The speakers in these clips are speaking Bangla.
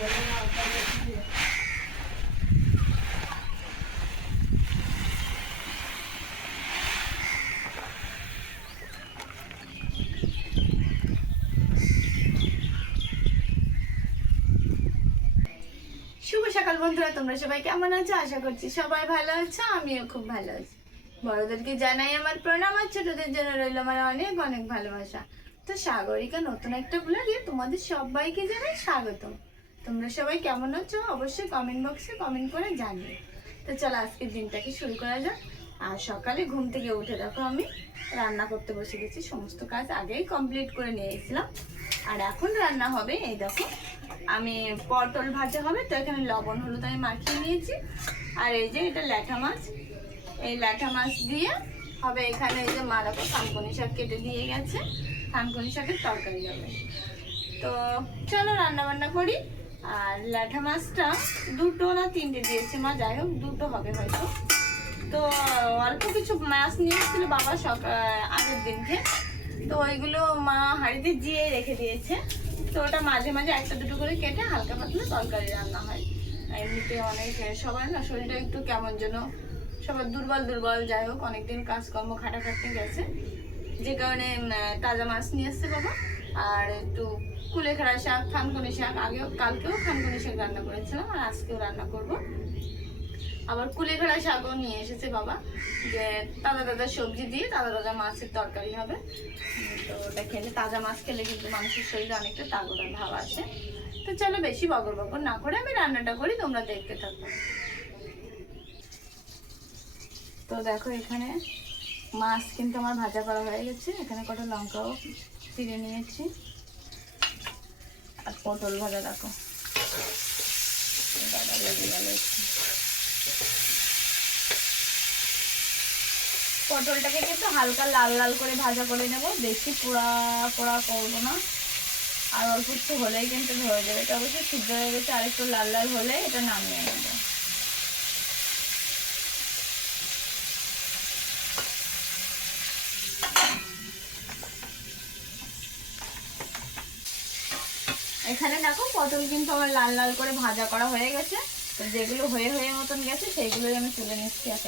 শুভ সকাল বন্ধুরা, তোমরা সবাই কেমন আছো? আশা করছি সবাই ভালো আছো, আমিও খুব ভালো আছি। বড়দেরকে জানাই আমার প্রণাম, আর ছোটদের জন্য রইল আমার অনেক অনেক ভালোবাসা। তো সাগরিকা, নতুন একটা ব্লগে তোমাদের সবাইকে জানাই স্বাগতম। তোমরা সবাই কেমন আছো? অবশ্যই কমেন্ট বক্সে কমেন্ট করে জানিও। তো চলো আজকের দিনটাকে শুরু করা যাক। আর সকালে ঘুম থেকে উঠে দেখো আমি রান্না করতে বসে গেছি। সমস্ত কাজ আগেই কমপ্লিট করে নিয়ে এসেছিলাম আর এখন রান্না হবে, এই দেখো, আমি পটল ভাজা হবে, তো এখানে লবণ, হলুদ আমি মাখিয়ে নিয়েছি। আর এই যে এটা ল্যাঠা মাছ, এই ল্যাঠা মাছ দিয়ে হবে এখানে এই যে মা দেখো থানকুনি শাক কেটে দিয়ে গেছে। থানকুনি শাকের তরকারি হবে। তো চলো রান্না বান্না করি। আর ল্যাঠা মাছটা দুটো না তিনটে দিয়েছে মা, যাই হোক, দুটো হবে হয়তো। তো অল্প কিছু মাছ নিয়ে এসেছিল বাবা সকাল আগের দিনকে। তো ওইগুলো মা হাঁড়িতে জিয়ে রেখে দিয়েছে। তো ওটা মাঝে মাঝে একটা দুটো করে কেটে হালকা পাতলা তরকারি রান্না হয়। এমনিতে অনেক, সবার না শরীরটা একটু কেমন যেন, সবার দুর্বল দুর্বল, যাই হোক, অনেকদিন কাজকর্ম খাটাখাটনি গেছে। যে কারণে তাজা মাছ নিয়ে এসছে বাবা। আর একটু কুলেখাড়া শাক থানকুনি শাক। আগেও, কালকেও থানকুনি শাক রান্না করেছিলাম আর আজকেও রান্না করব। আবার কুলেখাড়া শাকও নিয়ে এসেছে বাবা, যে তাজা তাজা সবজি দিয়ে তাজা তাজা মাছের তরকারি হবে। তো ওটা খেলে তাজা মাছ খেলে কিন্তু মানুষের শরীরে অনেকটা তাগড়া ভাব আসে। তো চলো বেশি বগর বগর না করে আমি রান্নাটা করি, তোমরা দেখতে থাকো। তো দেখো এখানে মাছ কিন্তু আমার ভাজা করা হয়ে গেছে। এখানে কটা লঙ্কাও চিড়ে নিয়েছি। আর পটল ভাজা, দেখো। পটলটাকে কিন্তু হালকা লাল লাল করে ভাজা করে নেব। বেশি পোড়া পোড়া করব না। আর অল্প একটু হলেই কিন্তু ধরে যাবে। এটা অবশ্যই সিদ্ধ হয়ে গেছে। আর একটু লাল লাল হলে এটা নামিয়ে নেব। এখানে দেখো পটল কিন্তু আমার লাল লাল করে ভাজা করা হয়ে গেছে। তো যেগুলো হয়ে হয়ে মতন গেছে, সেইগুলোই আমি তুলে নিচ্ছি এক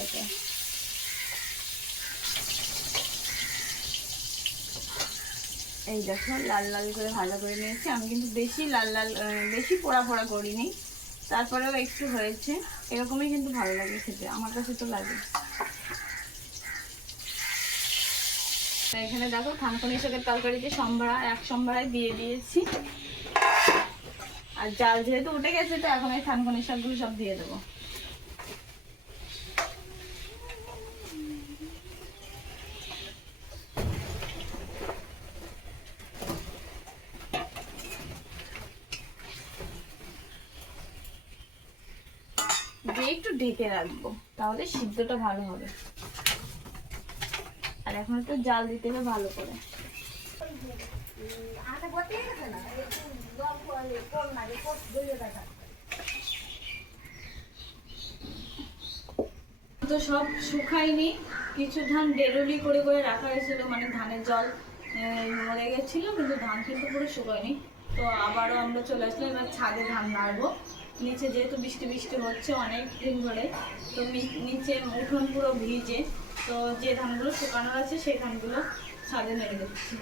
এই দেখো, লাল লাল করে ভাজা করে নিয়েছি। আমি কিন্তু বেশি লাল লাল বেশি পোড়া পোড়া করিনি। তারপরেও একটু হয়েছে। এরকমই কিন্তু ভালো লাগে খেতে, আমার কাছে তো লাগে। এখানে দেখো থানকুনি শাকের তরকারিতে সম্ভারা এক সম্ভারায় দিয়ে দিয়েছি। আর জাল যেহেতু উঠে গেছে, তো এখন এই থানকুনি শাকগুলো সব দিয়ে দেবো। দিয়ে একটু ঢেকে রাখব, তাহলে সিদ্ধটা ভালো হবে। আর এখন একটু জাল দিতে হবে ভালো করে। তো সব শুকায়নি, কিছু ধান ডেরুলি করে করে রাখা হয়েছিল মানে ধানের জল মরে গেছিল, কিন্তু ধান কিন্তু পুরো শুকায়নি। তো আবারও আমরা চলে আসলাম, এবার ছাদে ধান নাড়বো। নিচে যেহেতু বৃষ্টি বৃষ্টি হচ্ছে অনেক দিন ধরে, তো নিচে উঠোন পুরো ভিজে, তো যে ধানগুলো শুকানোর আছে, সেই ধানগুলো ছাদে নেড়ে দিচ্ছি।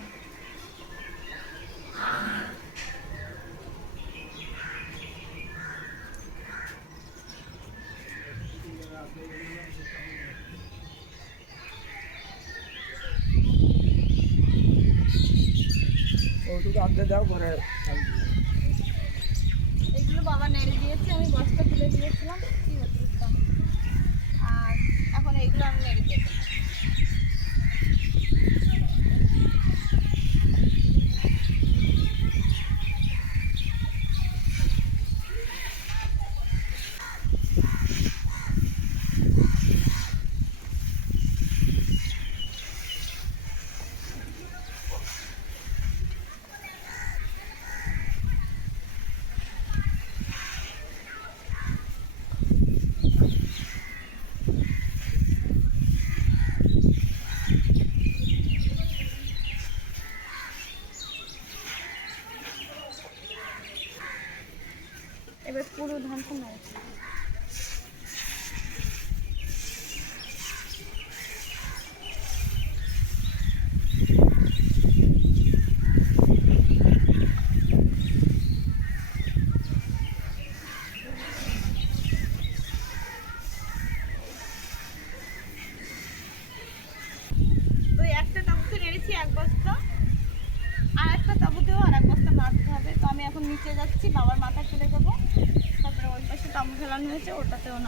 আনতে দাও পরে এগুলো বাবা নেড়ে দিয়েছে, আমি বস্তা তুলে দিয়েছিলাম, কি হচ্ছে? আর এখন এইগুলো আমি নেড়ে দেবো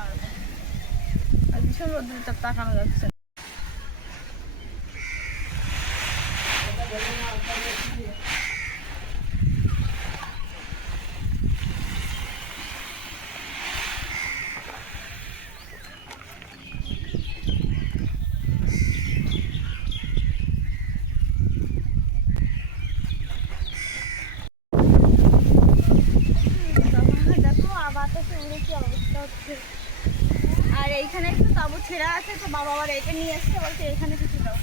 আর ভীষণ রোদ্রের চাপ তাকানো যাচ্ছে না। তখন দেখো বাতাসে উড়ে কি অবস্থা হচ্ছে আর এইখানে একটু তাবু ছেড়া আছে, তো বাবা আবার এটা নিয়ে আসছে বলছে এখানে কিছু দাও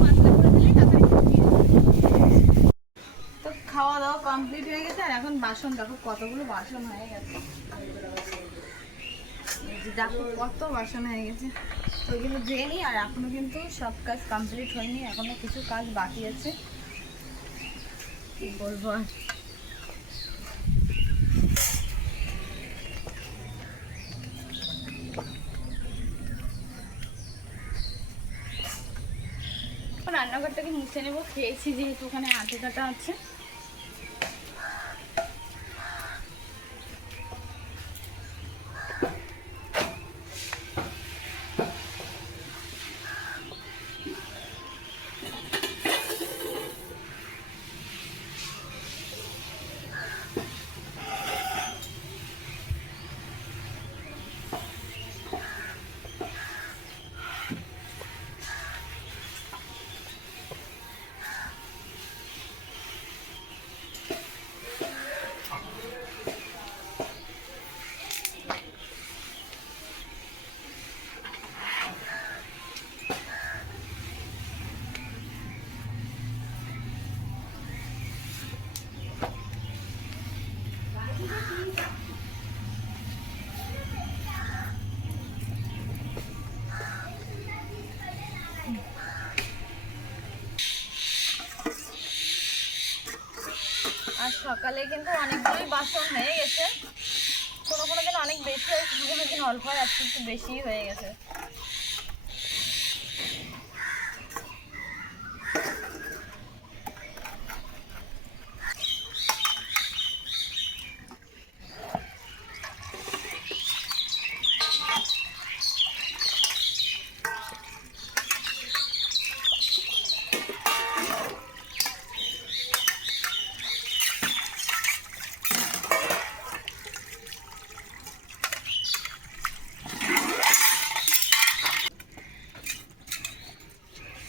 পাতলা করে দিলে তাড়াতাড়ি শুকিয়ে যাবে। তো খাওয়া দাওয়া কমপ্লিট হয়ে গেছে আর এখন বাসন দেখো কতগুলো বাসন হয়ে গেছে। দেখো কত বাসন হয়ে গেছে। তো ওইগুলো ধুয়ে নিই আর এখনও কিন্তু সব কাজ কমপ্লিট হয়নি, এখনও কিছু কাজ বাকি আছে। কি বলব আর? রান্নাঘরটাকে মুছে নেব, খেয়েছি যেহেতু ওখানে আটে কাটা আছে। আর সকালে কিন্তু অনেকগুলোই বাসন হয়ে গেছে। কোনো কোনো দিন অনেক বেশি হয় কোনো দিন অল্প হয় আজকে একটু বেশিই হয়ে গেছে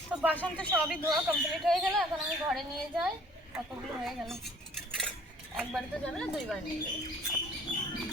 তো বাসন তো সবই ধোয়া কমপ্লিট হয়ে গেল, এখন আমি ঘরে নিয়ে যাই। কতগুলো হয়ে গেল? একবারে তো যাবে না দুইবার নিয়ে যাব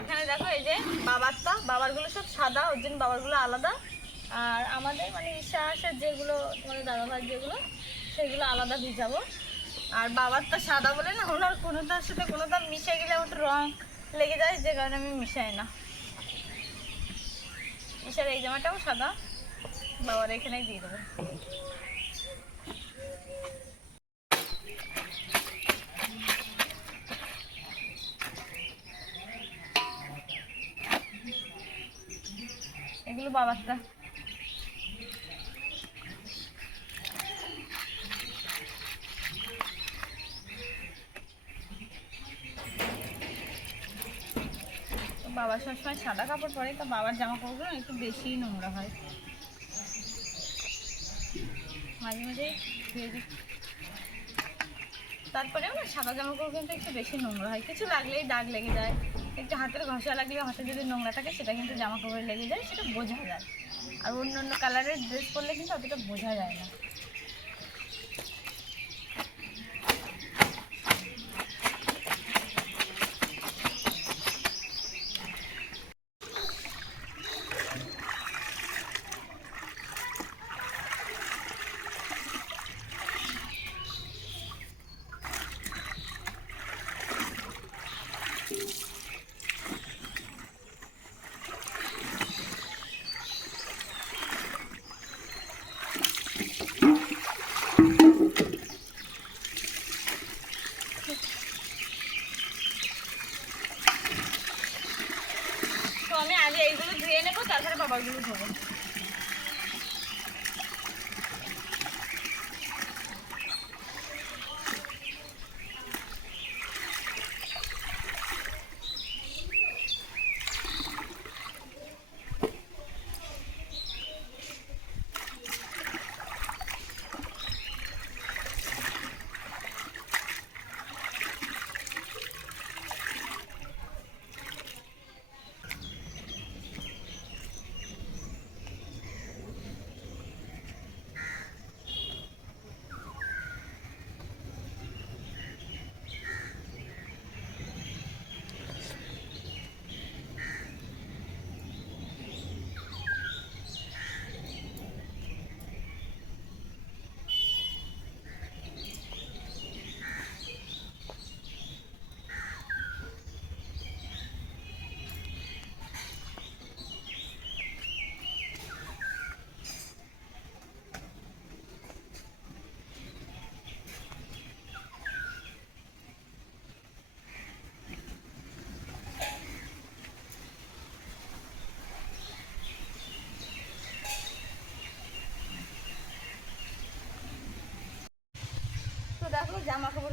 এখানে দেখো এই যে বাবারটা বাবারগুলো সব সাদা, ওর জন্য বাবারগুলো আলাদা। আর আমাদের মানে বিশ্বাসের যেগুলো, তোমাদের দাদাভাই যেগুলো, সেগুলো আলাদা ভিজাবো আর বাবারটা সাদা বলে না, ওনার কোনোটার সাথে কোনোটা মিশে গেলে ওটা রং লেগে যায়, যে কারণে আমি মিশাই না। ঈশার এই জামাটাও সাদা, বাবার এখানেই দিয়ে দেবো। বাবারটা। বাবা সবসময় সাদা কাপড় পরে, তো বাবার জামা কাপড়গুলো একটু বেশিই নোংরা হয়। মাঝে মাঝে দিচ্ছি তারপরেও না সাদা জামা কাপড় কিন্তু একটু বেশি নোংরা হয়। কিছু লাগলেই দাগ লেগে যায়। একটু হাতের ঘষা লাগলে হাতে যদি নোংরা থাকে, সেটা কিন্তু জামা কাপড়ে লেগে যায়, সেটা বোঝা যায়। আর অন্য অন্য কালারের ড্রেস পরলে কিন্তু অতটা বোঝা যায় না।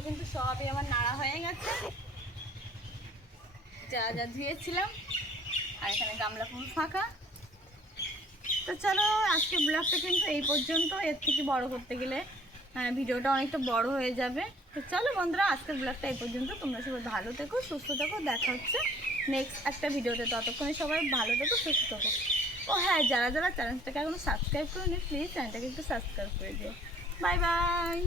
কিন্তু সবই আমার নাড়া হয়ে গেছে। যা যা ধুয়েছিলাম। আর এখানে গামলা ফুল ফাঁকা। তো চলো আজকে ব্লগটা কিন্তু এই পর্যন্ত। এর থেকে বড় করতে গেলে আহ, ভিডিওটা অনেকটা বড় হয়ে যাবে। তো চলো বন্ধুরা আজকের ব্লগটা এই পর্যন্ত। তোমরা সবাই ভালো থেকো সুস্থ থেকো। দেখা হচ্ছে নেক্সট একটা ভিডিওতে। ততক্ষণে সবাই ভালো থেকো সুস্থ থেকো। ও হ্যাঁ যারা যারা চ্যানেলটাকে এখনও সাবস্ক্রাইব করে নি প্লিজ চ্যানেলটাকে একটু সাবস্ক্রাইব করে দিও। Bye bye